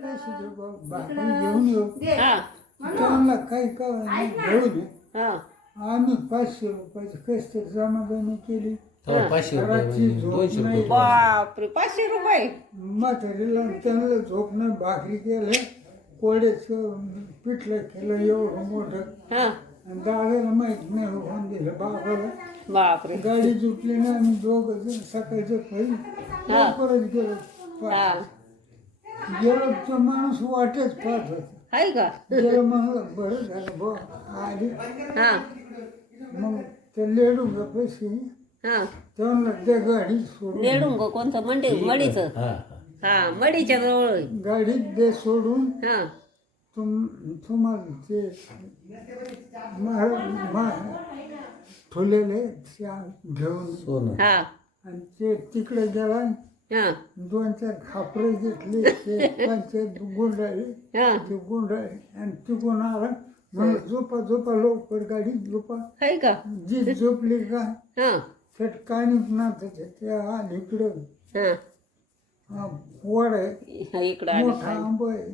भाकरी घेऊन येऊ त्यांना काही घेऊन ये. आम्ही 500 रुपयाची कष्ट जमादानी केली. 500 रुपये 200 रुपये. बापरे 500 रुपये. म्हातारीला त्यांना झोप नाही. भाकरी केलं, कोड्याचं पिठलं केलं एवढं मोठं. आणि दादाला माहित नाही होऊन दिलं बाबाला. बापरे. गाडी जुटली ना. आम्ही दोघं जण सकाळचं पहिले परत गेलो. गेलो तो माणूस वाटेच पाहत होता. आहे का? गेलं म्हणलं बरं झालं बा आली. मग ते लेडून पैसे तेव्हा त्या गाडी सोडून. लेडुंग कोणतं मडीचं? हा मडीच्या जवळ गाडीत दे सोडून. तुम्हाला ते ठेवलेले घेऊन आणि ते तिकडे गेला. 2-4 खापरे घेतले. ते पंचायत गुंडाळी. ते गुंडाळी आणि तिकडून आला. म्हणलं झोपा झोपा लवकर गाडी झोपा. आहे का? जी झोपली का काणी ते आले इकडं. वड आहे इकडं मोठा आंब आहे.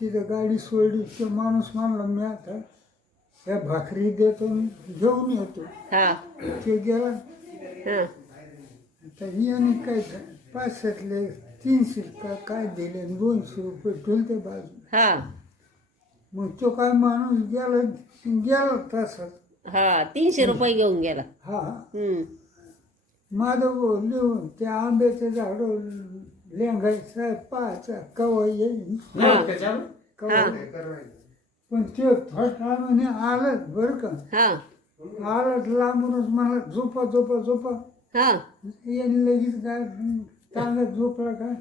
तिथं गाडी सोडली. ते माणूस म्हणला मी आता त्या भाकरी देतो घेऊन येतो. ते गेला. आता याने काय 500तले 300 काय दिले. 200 रुपये ठेवते बाजू. मग तो काय माणूस गेला तसंच. 300 रुपये घेऊन गेला. माधव लिहून त्या आंब्याचं झाड लेंगायचं पाहायचा कवा येईल. पण ते थोडं आलं बरं का. आलं लांबूनच मला झोपा झोपा झोपा. याने लगेच काय तांदळात झोपला का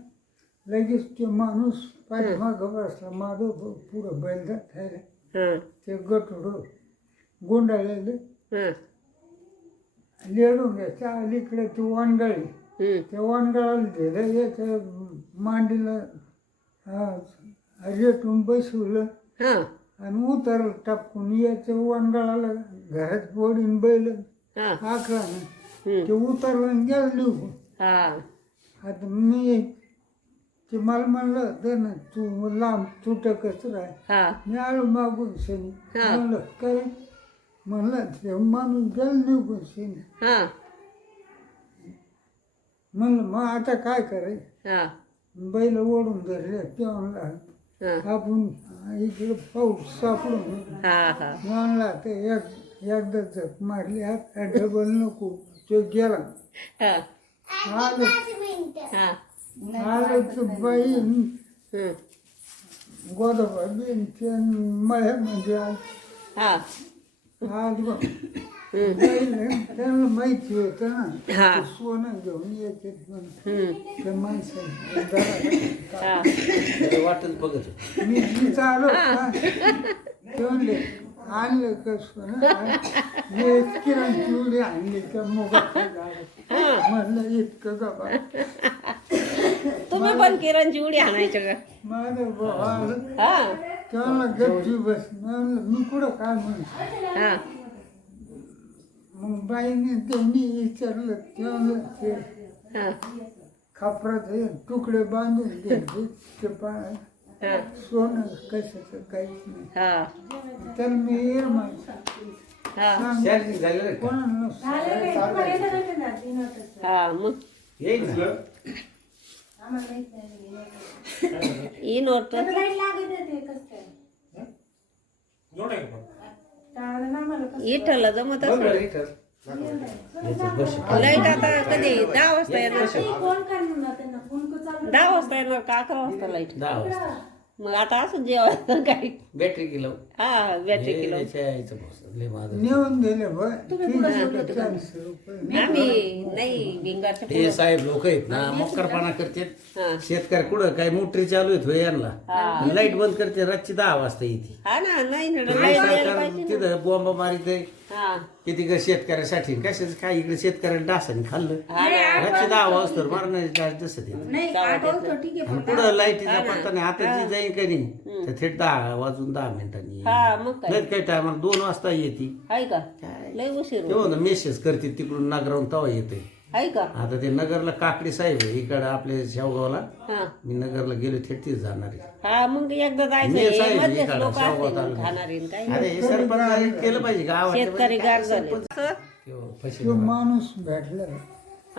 लगेच ते माणूस पाठीमागं बसला. माधव पुढं बैलदार राहिला. ते गटुडं गुंडाळलेलं लेडून घ्यायच्या अलीकडे ती वनगळी. त्या वनगळाला दिलं. याच्या मांडीला रेटून बसवलं आणि उतरलं टाकून. याच्या वनगळाला घरात बोडीन बैल आखला ना. ते उतरलं आणि गेलं निघून. आता मी ते मला म्हणलं तर ना तू लांब तुटकच राह. मी आलो मागून शनी. म्हणलं काय म्हणलं ते माणूस गेलं निघून शनी. म्हणलं मग आता काय करायचं. बैल ओढून धरले. ते म्हणला आपण इकडे पाऊस सापडून म्हणला ते एकदा जप मारली. आता डबल नको. तो गेला. आलं बाई गोदाबा मळ्यामध्ये त्यांना माहिती होतं ना सोनं घेऊन येते त्या माणसाने. मी तिथं आलो ते म्हणले आणलं का सोनं. किरण चिवडी आणली त्या मुगाच्या झाडात. म्हणलं इतकं गबा. तुम्ही पण किरणची उडी आणायचं का? माझं भाऊ तेव्हा गपची बस. मी कुठं काय म्हणतो. मग बाईने त्यांनी विचारलं. तेव्हा ते खापराचे तुकडे बांधून घेतले. ते सोनं कशाचं काहीच नाही. तर मी येर माणसं कोणाला इठला जमत असं. लाईट आता कधी 10 वाजता येणार. 10 वाजता येणार का 11 वाजता लाईट? 10 वाजता. मग आता असं जेवायचं काही बॅटरी किलो. बॅटरी किलो नेऊन दिले. आम्ही नाही भिंगारच्या ते साहेब लोक आहेत ना मक्करपणा करतात. शेतकरी कुठं काय मोटरी चालू आहेत होय यांना. लाईट बंद करते. रातची 10 वाजता येते. सरकार तिथं बॉम्ब मारित किती का शेतकऱ्यासाठी कशाच काय. इकडे शेतकऱ्याला डासाने खाल्लं. रातची 10 वाजता मारणार जसं ते पुढं लाईटीचा पत्ता नाही. आता जी जाईल का नाही तर थेट 10 वाजून 10 मिनिटांनी. नाही काही टायमाला 2 वाजता येते. आहे का? लय उशीर तेव्हा मेसेज करते तिकडून नागरावून तवा येते. आहे का आता ते नगरला काकडी साहेब आहे इकडं आपल्या शेवगावला. हा मी नगरला गेलो थेट जाणार आहे. हा मग एकदा मी जायचं साहेब मध्येच इकडं लोक शेवगाव असतील तालुक्यात. खाणारी न काय अरे हे सरपंचाने केलं पाहिजे गावात शेतकरी गार झाले तो माणूस भेटला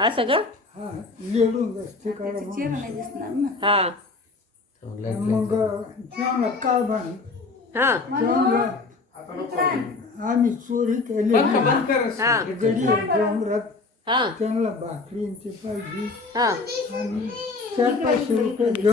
असं का हा लेडून रस्ते काढ हा मग चांगला काय बन हा चांगला आम्ही चोरी केली हा गडी डोंगरात हा त्यांना भाकरींची पाहिजे हा आणि 400-500 रुपये